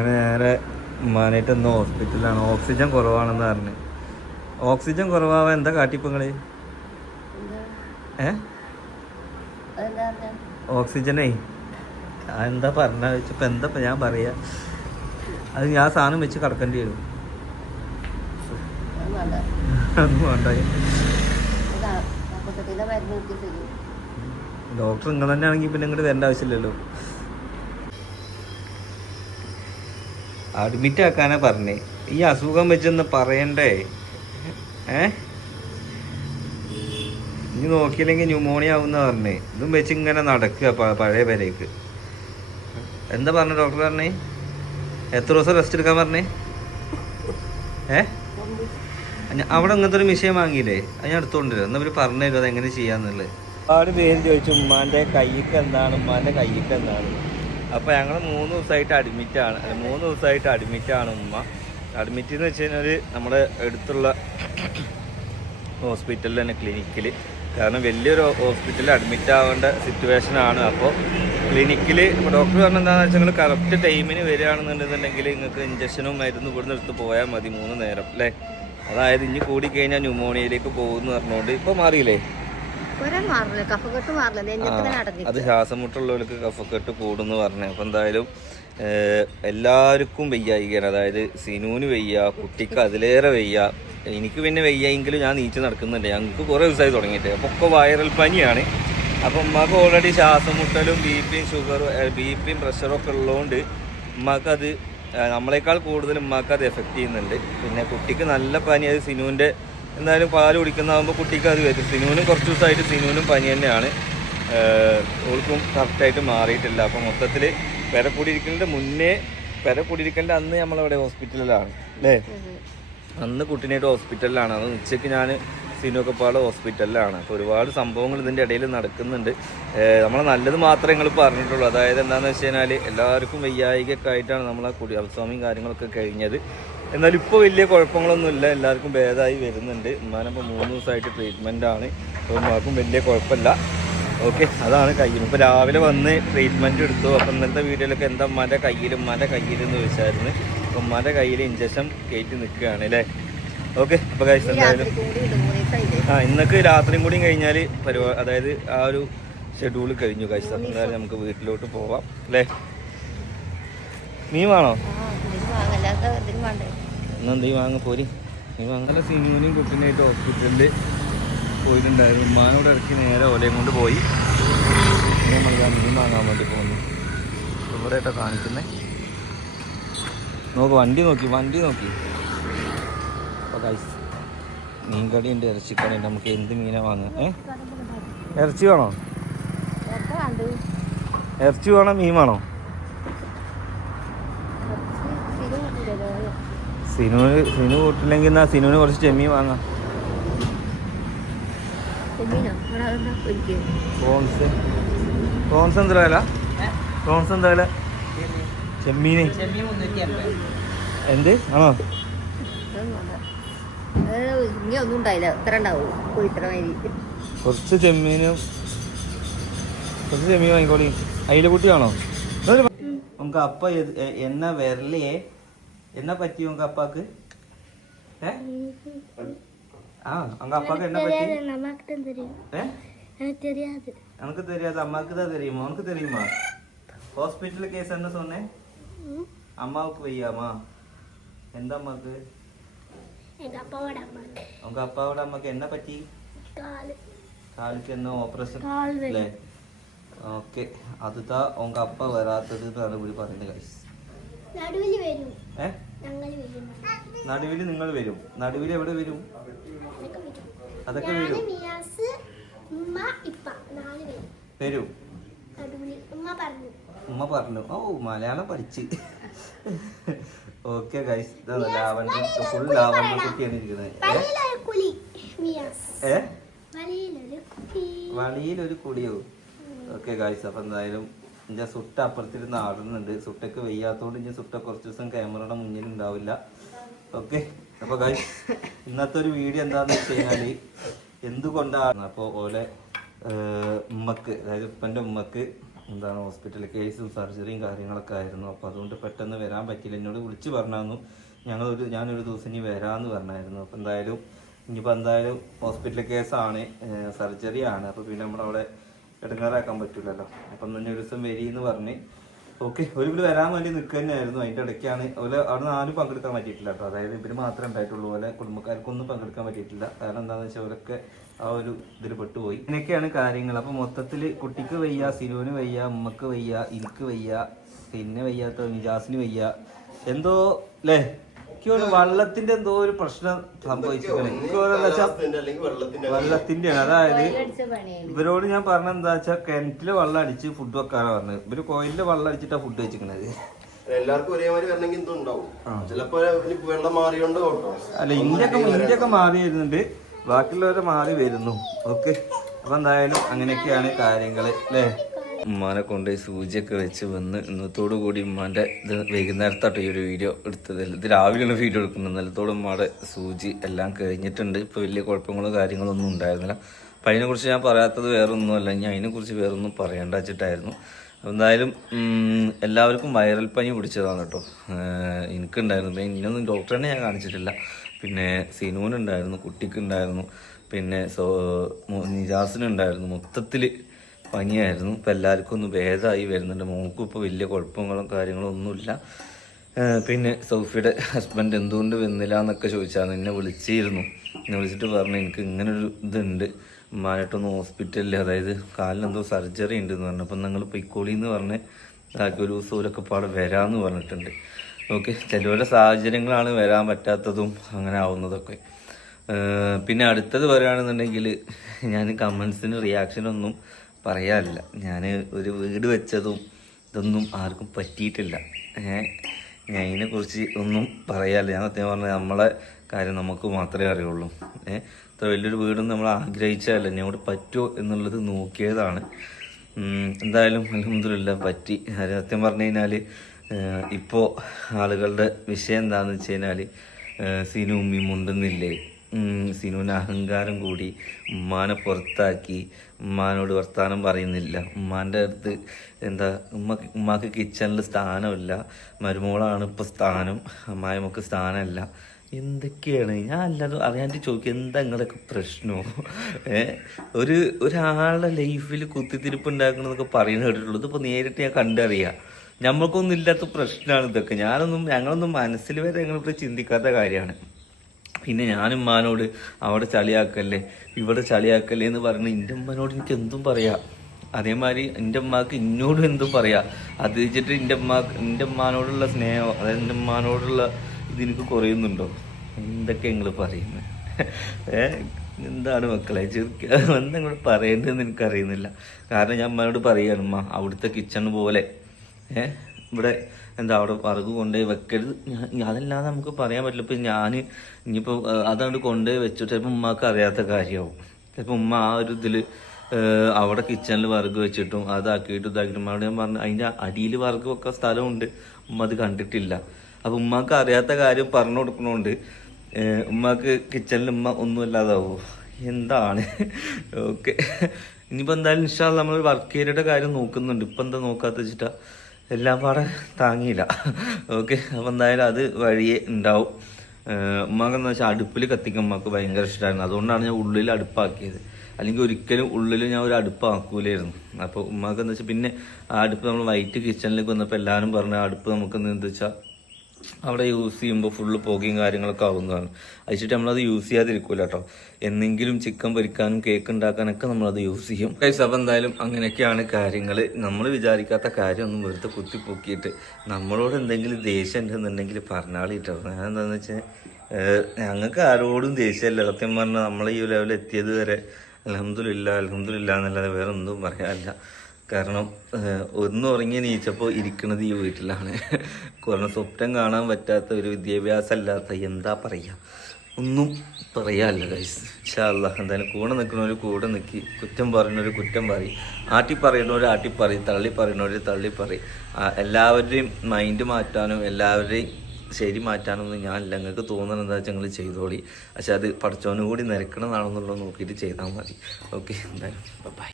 അങ്ങനെ നേരെ ഉമ്മാനായിട്ട് ഒന്ന് ഹോസ്പിറ്റലിലാണ്. ഓക്സിജൻ കുറവാണെന്ന് പറഞ്ഞ്. ഓക്സിജൻ കുറവാവാൻ എന്താ കാട്ടിപ്പങ്ങൾ? ഏ? ഓക്സിജനേ? എന്താ പറഞ്ഞ വെച്ചപ്പോ എന്താ ഞാൻ പറയാ? അത് ഞാൻ സാധനം വെച്ച് കിടക്കേണ്ടി വരും. അത് വേണ്ട. ഡോക്ടർ ഇങ്ങനെ തന്നെ ആണെങ്കിൽ പിന്നെ ഇങ്ങോട്ട് വരേണ്ട ആവശ്യമില്ലല്ലോ. അഡ്മിറ്റ് ആക്കാനാ പറഞ്ഞേ. ഈ അസുഖം വെച്ചൊന്ന് പറയണ്ടേ? ഏ? ഇനി നോക്കിയില്ലെങ്കിൽ ന്യൂമോണിയ ആവുന്ന പറഞ്ഞേ. ഇതും വെച്ച് ഇങ്ങനെ നടക്കുക പഴയ പേരേക്ക്. എന്താ പറഞ്ഞ ഡോക്ടർ പറഞ്ഞേ? എത്ര ദിവസം റെസ്റ്റ് എടുക്കാൻ പറഞ്ഞേ? ഏ? അവിടെ ഇങ്ങനത്തെ ഒരു വിഷയം വാങ്ങിയില്ലേ? അത് ഞാൻ എടുത്തോണ്ടില്ല എന്നാ ഇവർ പറഞ്ഞു തരും അതെങ്ങനെ ചെയ്യാന്നുള്ളത്. ഒരുപാട് പേര് ചോദിച്ചു ഉമ്മാന്റെ കൈക്ക് എന്താണ്? ഉമ്മാന്റെ കൈക്ക് എന്താണ്? അപ്പൊ ഞങ്ങൾ മൂന്ന് ദിവസമായിട്ട് അഡ്മിറ്റ് ആണ് അല്ല, മൂന്ന് ദിവസമായിട്ട് അഡ്മിറ്റ് ആണ് ഉമ്മ. അഡ്മിറ്റ് എന്ന് വെച്ച് കഴിഞ്ഞാൽ നമ്മുടെ അടുത്തുള്ള ഹോസ്പിറ്റലിൽ തന്നെ ക്ലിനിക്കിൽ കാരണം വലിയൊരു ഹോസ്പിറ്റലിൽ അഡ്മിറ്റ് ആവേണ്ട സിറ്റുവേഷൻ ആണ് അപ്പോൾ ക്ലിനിക്കിൽ ഡോക്ടർ പറഞ്ഞ എന്താണെന്ന് വെച്ചാൽ നിങ്ങൾ കറക്റ്റ് ടൈമിന് വരികയാണെന്നുണ്ടെന്നുണ്ടെങ്കിൽ നിങ്ങൾക്ക് ഇഞ്ചക്ഷനും മരുന്നും ഇവിടുന്ന് എടുത്ത് പോയാൽ മതി മൂന്ന് നേരം അല്ലേ? അതായത് ഇനി കൂടിക്കഴിഞ്ഞാൽ ന്യൂമോണിയയിലേക്ക് പോകുമെന്ന് പറഞ്ഞുകൊണ്ട് ഇപ്പോൾ മാറിയില്ലേ? അത് ശ്വാസമുട്ടുള്ളവർക്ക് കഫക്കെട്ട് കൂടുന്നു പറഞ്ഞു. അപ്പൊ എന്തായാലും എല്ലാവർക്കും വെയ്യായികയാണ് അതായത് സിനുവിന് വെയ്യ കുട്ടിക്ക് അതിലേറെ വെയ്യ. എനിക്ക് പിന്നെ വയ്യെങ്കിലും ഞാൻ നീച്ച് നടക്കുന്നുണ്ട്. ഞങ്ങൾക്ക് കുറേ ദിവസമായി തുടങ്ങിയിട്ട്. അപ്പോൾ ഒക്കെ വൈറൽ പനിയാണ്. അപ്പം ഉമ്മാക്ക് ഓൾറെഡി ശ്വാസമുട്ടലും ബി പിയും ഷുഗറും ബി പിയും പ്രഷറും ഒക്കെ ഉള്ളതുകൊണ്ട് ഉമ്മാക്ക് അത് നമ്മളെക്കാൾ കൂടുതൽ ഉമ്മക്ക് അത് എഫക്റ്റ് ചെയ്യുന്നുണ്ട്. പിന്നെ കുട്ടിക്ക് നല്ല പനി അത് സിനുവിന്റെ എന്തായാലും പാൽ കുടിക്കുന്നതാകുമ്പോൾ കുട്ടിക്ക് അത് വരും സിനുവിനും കുറച്ച് ദിവസമായിട്ട് സിനുവിനും പനി തന്നെയാണ്. ഓൾക്കും കറക്റ്റായിട്ട് മാറിയിട്ടില്ല. അപ്പം മൊത്തത്തിൽ പെര കൂടിയിരിക്കലിന്റെ മുന്നേ പെര കൂടിയിരിക്കലിന്റെ അന്ന് നമ്മളവിടെ ഹോസ്പിറ്റലിലാണ് അല്ലേ? അന്ന് കുട്ടീനായിട്ട് ഹോസ്പിറ്റലിലാണ്. അന്ന് ഉച്ചയ്ക്ക് ഞാൻ സിനുവൊക്കെ പാടെ ഹോസ്പിറ്റലിലാണ്. അപ്പോൾ ഒരുപാട് സംഭവങ്ങൾ ഇതിന്റെ ഇടയിൽ നടക്കുന്നുണ്ട്. നമ്മളെ നല്ലത് മാത്രമേ നിങ്ങൾ പറഞ്ഞിട്ടുള്ളൂ. അതായത് എന്താണെന്ന് വെച്ച് കഴിഞ്ഞാൽ എല്ലാവർക്കും വയ്യായികയൊക്കെ ആയിട്ടാണ് നമ്മളെ കുടി അൽസ്വാമിയും കാര്യങ്ങളൊക്കെ കഴിഞ്ഞത്. എന്നാൽ ഇപ്പോൾ വലിയ കുഴപ്പങ്ങളൊന്നുമില്ല എല്ലാവർക്കും ഭേദമായി വരുന്നുണ്ട്. ഉമ്മാനിപ്പോൾ മൂന്ന് ദിവസമായിട്ട് ട്രീറ്റ്മെന്റ് ആണ്. അപ്പോൾ ഉമ്മാക്കും വലിയ കുഴപ്പമില്ല. ഓക്കെ അതാണ് കയ്യിൽ ഇപ്പോൾ രാവിലെ വന്ന് ട്രീറ്റ്മെന്റ് എടുത്തു. അപ്പം ഇന്നലത്തെ വീഡിയോയിലൊക്കെ എന്താ ഉമ്മാന്റെ കയ്യിൽ ഉമ്മാന്റെ കയ്യിൽ എന്ന് ചോദിച്ചായിരുന്നു. അപ്പോൾ ഉമ്മാന്റെ കയ്യിൽ ഇഞ്ചക്ഷൻ കയറ്റി നിൽക്കുകയാണ് അല്ലേ? ഓക്കെ അപ്പോൾ കഴിച്ച് എന്തായാലും ആ ഇന്നൊക്കെ രാത്രിയും കൂടിയും കഴിഞ്ഞാൽ പരിപാടി അതായത് ആ ഒരു ഷെഡ്യൂൾ കഴിഞ്ഞു കഴിച്ച എന്തായാലും നമുക്ക് വീട്ടിലോട്ട് പോവാം അല്ലേ? മീൻ വേണോ? ആ ഇതിന് വാങ്ങല്ലാത്ത ഇതിന് വേണ്ടേ വാങ്ങ പോരി. നീ വാങ്ങല സിനുവിനെയും കുട്ടീനായിട്ട് ഹോസ്പിറ്റലിൽ പോയിട്ടുണ്ടായിരുന്നു. ഉമ്മാനോട് ഇറക്കി നേരെ ഓലയും കൊണ്ട് പോയി. നമ്മൾ മീൻ വാങ്ങാൻ വേണ്ടി പോകുന്നു ഇവിടെയൊക്കെ കാണിക്കുന്നേ. നോക്ക് വണ്ടി നോക്കി വണ്ടി നോക്കി. അപ്പോൾ ഗൈസ് മീൻ കടിയുണ്ട് ഇറച്ചിക്കടി ഉണ്ട്. നമുക്ക് എന്ത് മീനാ വാങ്ങുക ഏ? ഇറച്ചി വേണോ? ഇറച്ചി വേണോ മീൻ വേണോ? സിനു സിനു കൂട്ടില്ലെങ്കിൽ എന്നാ സിനുവിന് കുറച്ച് ചെമ്മീൻ വാങ്ങാം. പ്രോൺസ്. പ്രോൺസ് എന്താ വില? പ്രോൺസ് എന്താ വില? ചെമ്മീന്. എന്ത്? ആണോ? കുറച്ച് ചെമ്മീനും. കുറച്ച് ചെമ്മീൻ വാങ്ങിക്കോളി. അയില കുട്ടിയാണോ നമുക്ക് അപ്പ എന്നാ വരലേ എന്നാ പറ്റി ഉങ്ക അപ്പാക്ക് ഏ ആ ഉങ്ക അപ്പാക്ക് എന്നാ പറ്റി ഏ எனக்கு தெரியாது அம்மாவுக்கு தான் தெரியுமா உனக்கு தெரியுமா ஹாஸ்பிட்டல் கேஸ் என்ன சொன்னேன் அம்மாவுக்கு வையாமா எந்த அம்மாவுக்கு உங்க அப்பாவோட அம்மாக்கு என்ன பற்றி காலுக்கு என்ன ஆப்ரேஷன் இல்லை ഓക്കെ അതുതാ ഉങ്ക അപ്പ വരാത്തത് എന്നാണ് ഇവിടെ പറയുന്നത് ഗൈസ് നടുവിൽ വരും ഏ? നടുവിൽ നിങ്ങൾ വരും. നടുവിൽ എവിടെ വരും? അതൊക്കെ വരും. വരും. ഉമ്മ പറഞ്ഞു. ഓ മലയാളം പഠിച്ച്. Okay guys Lavanya. Full Lavanya കുട്ടിയാണ് ഇരിക്കുന്നത്. ഏ? വളിയിലൊരു കുടിയോ ഓക്കെ ഗൈസ് അപ്പം എന്തായാലും ഇന്റെ സുട്ട അപ്പുറത്തിരുന്ന് ആടുന്നുണ്ട്. സുട്ടക്ക് വെയ്യാത്തോണ്ട് ഇനി സുട്ട കുറച്ച് ദിവസം ക്യാമറയുടെ മുന്നിൽ ഉണ്ടാവില്ല. ഓക്കെ. അപ്പൊ ഗായ്സ് ഇന്നത്തെ ഒരു വീഡിയോ എന്താന്ന് വെച്ച് കഴിഞ്ഞാൽ എന്തുകൊണ്ടാണ് അപ്പോൾ ഓലെ ഉമ്മക്ക് അതായത് ഉപ്പന്റെ ഉമ്മക്ക് എന്താണ് ഹോസ്പിറ്റലിൽ കേസും സർജറിയും കാര്യങ്ങളൊക്കെ ആയിരുന്നു. അപ്പോൾ അതുകൊണ്ട് പെട്ടെന്ന് വരാൻ പറ്റില്ല എന്നോട് വിളിച്ച് പറഞ്ഞു ഞങ്ങൾ ഞങ്ങളൊരു ഞാനൊരു ദിവസം ഇനി വരാമെന്ന് പറഞ്ഞായിരുന്നു. അപ്പോൾ എന്തായാലും ഇനിയിപ്പോൾ എന്തായാലും ഹോസ്പിറ്റൽ കേസാണ് സർജറി ആണ് അപ്പോൾ പിന്നെ നമ്മളവിടെ ഇടങ്ങാറാക്കാൻ പറ്റില്ലല്ലോ അപ്പം തന്നെ ഒരു ദിവസം വരി എന്ന് പറഞ്ഞ് ഓക്കെ ഒരു ഇവിടെ വരാൻ വേണ്ടി നിൽക്കുക തന്നെയായിരുന്നു. അതിന്റെ ഇടയ്ക്കാണ് അതുപോലെ അവിടെ നിന്ന് ആരും പങ്കെടുക്കാൻ പറ്റിയിട്ടില്ല കേട്ടോ. അതായത് ഇവർ മാത്രമേ ഉണ്ടായിട്ടുള്ളൂ. പോലെ കുടുംബക്കാർക്കൊന്നും പങ്കെടുക്കാൻ പറ്റിയിട്ടില്ല. കാരണം എന്താണെന്ന് വെച്ചാൽ അവരൊക്കെ ആ ഒരു ഇതിൽ പെട്ടുപോയി. ഇങ്ങനെയൊക്കെയാണ് കാര്യങ്ങൾ. അപ്പോൾ മൊത്തത്തിൽ കുട്ടിക്ക് വയ്യ സിനുവിന് വയ്യ ഉമ്മക്ക് വയ്യ എനിക്ക് വയ്യ പിന്നെ വയ്യാത്ത നിജാസിന് വയ്യ. എന്തോ അല്ലേ എനിക്ക് തോന്നുന്നു വള്ളത്തിന്റെ എന്തോ ഒരു പ്രശ്നം സംഭവിച്ചിട്ടുണ്ട് വെള്ളത്തിന്റെയാണ്. അതായത് ഇവരോട് ഞാൻ പറഞ്ഞ എന്താ വെച്ചാൽ കിണറ്റിൽ വെള്ളം അടിച്ച് ഫുഡ് വെക്കാനാ പറഞ്ഞത്. ഇവർ കോയിലിൽ വെള്ളം അടിച്ചിട്ടാ ഫുഡ് വെച്ചിരിക്കണത്. എല്ലാവർക്കും ഒരേമാതിരി വരണമെങ്കിൽ എന്തും ഉണ്ടാവും. ചിലപ്പോ വെള്ളം മാറിയോണ്ട് അല്ല ഇന്ത്യയ്ക്ക് ഇന്ത്യയൊക്കെ മാറി വരുന്നുണ്ട്. ബാക്കിയുള്ളവരെ മാറി വരുന്നു. ഓക്കെ. അപ്പൊ എന്തായാലും അങ്ങനെയൊക്കെയാണ് കാര്യങ്ങൾ അല്ലേ? ഉമ്മാനെ കൊണ്ട് സൂചിയൊക്കെ വെച്ച് വന്ന് ഇന്നത്തോടു കൂടി ഉമ്മാന്റെ ഇത് വൈകുന്നേരത്താട്ടോ ഈ ഒരു വീഡിയോ എടുത്തതല്ല ഇത് രാവിലെയാണ് വീഡിയോ എടുക്കുന്നത്. നിലത്തോട് ഉമ്മാടെ സൂചി എല്ലാം കഴിഞ്ഞിട്ടുണ്ട്. ഇപ്പൊ വലിയ കുഴപ്പങ്ങളോ കാര്യങ്ങളോ ഒന്നും ഉണ്ടായിരുന്നില്ല. അപ്പൊ അതിനെക്കുറിച്ച് ഞാൻ പറയാത്തത് വേറെ ഒന്നുമല്ല ഞാൻ അതിനെക്കുറിച്ച് വേറെ ഒന്നും പറയേണ്ട വെച്ചിട്ടായിരുന്നു. എന്തായാലും എല്ലാവർക്കും വൈറൽ പനി പിടിച്ചതാണ് കേട്ടോ. എനിക്കുണ്ടായിരുന്നു. ഇന്നൊന്നും ഡോക്ടറിനെ ഞാൻ കാണിച്ചിട്ടില്ല. പിന്നെ സിനുവിനുണ്ടായിരുന്നു കുട്ടിക്കുണ്ടായിരുന്നു. പിന്നെ സോ നിജാസിനുണ്ടായിരുന്നു. മൊത്തത്തിൽ പനിയായിരുന്നു. ഇപ്പം എല്ലാവർക്കും ഒന്ന് ഭേദമായി വരുന്നുണ്ട്. മോൾക്കും ഇപ്പോൾ വലിയ കുഴപ്പങ്ങളും കാര്യങ്ങളും ഒന്നുമില്ല. പിന്നെ സൗഫിയുടെ ഹസ്ബൻഡ് എന്തുകൊണ്ട് വന്നില്ല എന്നൊക്കെ ചോദിച്ചാണ് എന്നെ വിളിച്ചിരുന്നു. എന്നെ വിളിച്ചിട്ട് പറഞ്ഞു എനിക്ക് ഇങ്ങനൊരു ഇതുണ്ട്. ഉമ്മാനായിട്ടൊന്ന് ഹോസ്പിറ്റലിൽ അതായത് കാലിനെന്തോ സർജറി ഉണ്ട് എന്ന് പറഞ്ഞു. അപ്പം നിങ്ങൾ പൊയ്ക്കോളി എന്ന് പറഞ്ഞ് ബാക്കി ഒരു ദിവസം ഓരൊക്കെ പാടെ വരാമെന്ന് പറഞ്ഞിട്ടുണ്ട്. ഓക്കെ ചിലവരുടെ സാഹചര്യങ്ങളാണ് വരാൻ പറ്റാത്തതും അങ്ങനെ ആവുന്നതൊക്കെ. പിന്നെ അടുത്തത് പറയുകയാണെന്നുണ്ടെങ്കിൽ ഞാൻ കമൻസിന് റിയാക്ഷനൊന്നും പറയാറില്ല. ഞാൻ ഒരു വീട് വെച്ചതും ഇതൊന്നും ആർക്കും പറ്റിയിട്ടില്ല. ഏഹ് ഞാൻ ഇതിനെക്കുറിച്ച് ഒന്നും പറയാറില്ല. ഞാൻ സത്യം പറഞ്ഞാൽ നമ്മളെ കാര്യം നമുക്ക് മാത്രമേ അറിയുള്ളൂ. ഏഹ് ഇത്ര വലിയൊരു വീടും നമ്മൾ ആഗ്രഹിച്ചാലല്ല എന്നോട് പറ്റുമോ എന്നുള്ളത് നോക്കിയതാണ്. എന്തായാലും അലഹമില്ല പറ്റി. സത്യം പറഞ്ഞു കഴിഞ്ഞാൽ ഇപ്പോൾ ആളുകളുടെ വിഷയം എന്താണെന്ന് വെച്ച് കഴിഞ്ഞാൽ സിനു ഉമ്മി മുണ്ടുന്നില്ലേ സിനുവിന് അഹങ്കാരം കൂടി. ഉമ്മാനെ പുറത്താക്കി. ഉമ്മാനോട് വർത്താനം പറയുന്നില്ല. ഉമ്മാന്റെ അടുത്ത് എന്താ ഉമ്മ ഉമ്മാക്ക് കിച്ചണിൽ സ്ഥാനമില്ല. മരുമോളാണ് ഇപ്പോൾ സ്ഥാനം. അമ്മായിമ്മക്ക് സ്ഥാനമല്ല. എന്തൊക്കെയാണ്? ഞാൻ എല്ലാവരും അറിയാണ്ട് ചോദിക്കും എന്താ നിങ്ങളൊക്കെ പ്രശ്നമോ ഏഹ് ഒരു ഒരാളുടെ ലൈഫിൽ കുത്തിത്തിരിപ്പ് ഉണ്ടാക്കണമെന്നൊക്കെ പറയുന്ന കേട്ടിട്ടുള്ളൂ. ഇതിപ്പോൾ നേരിട്ട് ഞാൻ കണ്ടറിയാം. നമ്മൾക്കൊന്നും ഇല്ലാത്ത പ്രശ്നമാണ് ഇതൊക്കെ. ഞാനൊന്നും ഞങ്ങളൊന്നും മനസ്സിൽ വരെ ഞങ്ങളിപ്പോൾ ചിന്തിക്കാത്ത കാര്യമാണ്. പിന്നെ ഞാനും ഉമ്മാനോട് അവിടെ ചളിയാക്കല്ലേ ഇവിടെ ചളിയാക്കല്ലേ എന്ന് പറഞ്ഞ് എന്റെ ഉമ്മനോട് എനിക്ക് എന്തും പറയാം. അതേമാതിരി എന്റെ ഉമ്മാക്ക് എന്നോടും എന്തും പറയാം. അത് വെച്ചിട്ട് എന്റെ ഉമ്മ എന്റെ ഉമ്മാനോടുള്ള സ്നേഹം അതായത് എന്റെ ഉമ്മാനോടുള്ള ഇത് എനിക്ക് കുറയുന്നുണ്ടോ? എന്തൊക്കെ നിങ്ങൾ പറയുന്നത് എന്താണ് മക്കളെ? ചെറുക്ക എന്താ നിങ്ങൾ പറയേണ്ടതെന്ന് എനിക്കറിയുന്നില്ല. കാരണം ഞാൻ അമ്മനോട് പറയുകയാണ് ഉമ്മ അവിടുത്തെ കിച്ചൺ പോലെ ഏഹ് ഇവിടെ എന്താ അവിടെ വറക് കൊണ്ടുപോയി വെക്കരുത്. അതല്ലാതെ നമുക്ക് പറയാൻ പറ്റില്ല. ഇപ്പം ഞാൻ ഇനിയിപ്പോൾ അതങ്ങോട്ട് കൊണ്ടുപോയി വെച്ചിട്ട് ചിലപ്പോൾ ഉമ്മാക്ക് അറിയാത്ത കാര്യമാവും. ചിലപ്പോൾ ഉമ്മ ആ ഒരു ഇതിൽ അവിടെ കിച്ചണിൽ വറുക് വെച്ചിട്ടും അതാക്കിയിട്ടും ഇതാക്കിയിട്ടും. അവിടെ ഞാൻ പറഞ്ഞു അതിന്റെ അടിയിൽ വറുക് വെക്കാൻ സ്ഥലമുണ്ട്. ഉമ്മ അത് കണ്ടിട്ടില്ല. അപ്പം ഉമ്മാക്ക് അറിയാത്ത കാര്യം പറഞ്ഞു കൊടുക്കണോണ്ട് ഉമ്മക്ക് കിച്ചണിൽ ഉമ്മ ഒന്നും അല്ലാതാവോ എന്താണ്? ഓക്കെ. ഇനിയിപ്പോൾ എന്തായാലും ഇൻഷാല്ല നമ്മൾ വർക്ക് ഏരിയയുടെ കാര്യം നോക്കുന്നുണ്ട്. ഇപ്പം എന്താ നോക്കാത്ത വെച്ചിട്ടാ? എല്ലാം പാടെ താങ്ങിയില്ല. ഓക്കെ അപ്പം എന്തായാലും അത് വഴിയേ ഉണ്ടാവും. ഉമ്മാക്കെന്ന് വെച്ചാൽ അടുപ്പിൽ കത്തിക്കാൻ ഉമ്മക്ക് ഭയങ്കര ഇഷ്ടമായിരുന്നു അതുകൊണ്ടാണ് ഞാൻ ഉള്ളിൽ അടുപ്പാക്കിയത്. അല്ലെങ്കിൽ ഒരിക്കലും ഉള്ളിൽ ഞാൻ ഒരു അടുപ്പാക്കൂലായിരുന്നു. അപ്പോൾ ഉമ്മാക്കെന്ന് വെച്ചാൽ പിന്നെ ആ അടുപ്പ് നമ്മൾ വൈറ്റ് കിച്ചണിലേക്ക് വന്നപ്പോൾ എല്ലാവരും പറഞ്ഞു അടുപ്പ് നമുക്കെന്ന് എന്താ വെച്ചാൽ അവിടെ യൂസ് ചെയ്യുമ്പോൾ ഫുള്ള് പുകയും കാര്യങ്ങളൊക്കെ ആവുന്നതാണ് അതിച്ചിട്ട് നമ്മളത് യൂസ് ചെയ്യാതിരിക്കൂല കേട്ടോ എന്നെങ്കിലും ചിക്കൻ പൊരിക്കാനും കേക്ക് ഉണ്ടാക്കാനൊക്കെ നമ്മളത് യൂസ് ചെയ്യും. ഗൈസ് അപ്പം എന്തായാലും അങ്ങനെയൊക്കെയാണ് കാര്യങ്ങൾ നമ്മൾ വിചാരിക്കാത്ത കാര്യമൊന്നും വെറുതെ കുത്തിപ്പൊക്കിയിട്ട് നമ്മളോട് എന്തെങ്കിലും ദേഷ്യം ഉണ്ടെന്നുണ്ടെങ്കിൽ പറഞ്ഞാളിട്ടോ ഞാൻ എന്താണെന്ന് വെച്ചാൽ ഞങ്ങൾക്ക് ആരോടും ദേഷ്യമല്ല. സത്യം പറഞ്ഞാൽ നമ്മൾ ഈ ലെവലിൽ എത്തിയത് വരെ അലഹമില്ല അലഹമില്ല എന്നല്ലാതെ വേറെ ഒന്നും പറയാനില്ല. കാരണം ഒന്ന് ഉറങ്ങി നീച്ചപ്പോൾ ഇരിക്കുന്നത് ഈ വീട്ടിലാണ്. കാരണം സ്വപ്നം കാണാൻ പറ്റാത്ത ഒരു വിദ്യാഭ്യാസം അല്ലാത്ത എന്താ പറയുക ഒന്നും പറയാല്ല ഗൈസ് ഷാല്ല എന്തായാലും കൂടെ നിൽക്കുന്നവർ കൂടെ നിൽക്കി കുറ്റം പറയുന്നവർ കുറ്റം പറയും. ആട്ടി പറയുന്നവർ ആട്ടി പറയും. തള്ളി പറയുന്നവർ തള്ളി പറയും. എല്ലാവരുടെയും മൈൻഡ് മാറ്റാനും എല്ലാവരുടെയും ശരി മാറ്റാനൊന്നും ഞാനില്ല. നിങ്ങൾക്ക് തോന്നുന്നത് എന്താ വെച്ചാൽ നിങ്ങൾ ചെയ്തോളി. പക്ഷെ അത് പഠിച്ചവനും കൂടി നിരക്കണമെന്നാണെന്നുള്ളത് നോക്കിയിട്ട് ചെയ്താൽ മതി. ഓക്കെ എന്തായാലും. ബൈ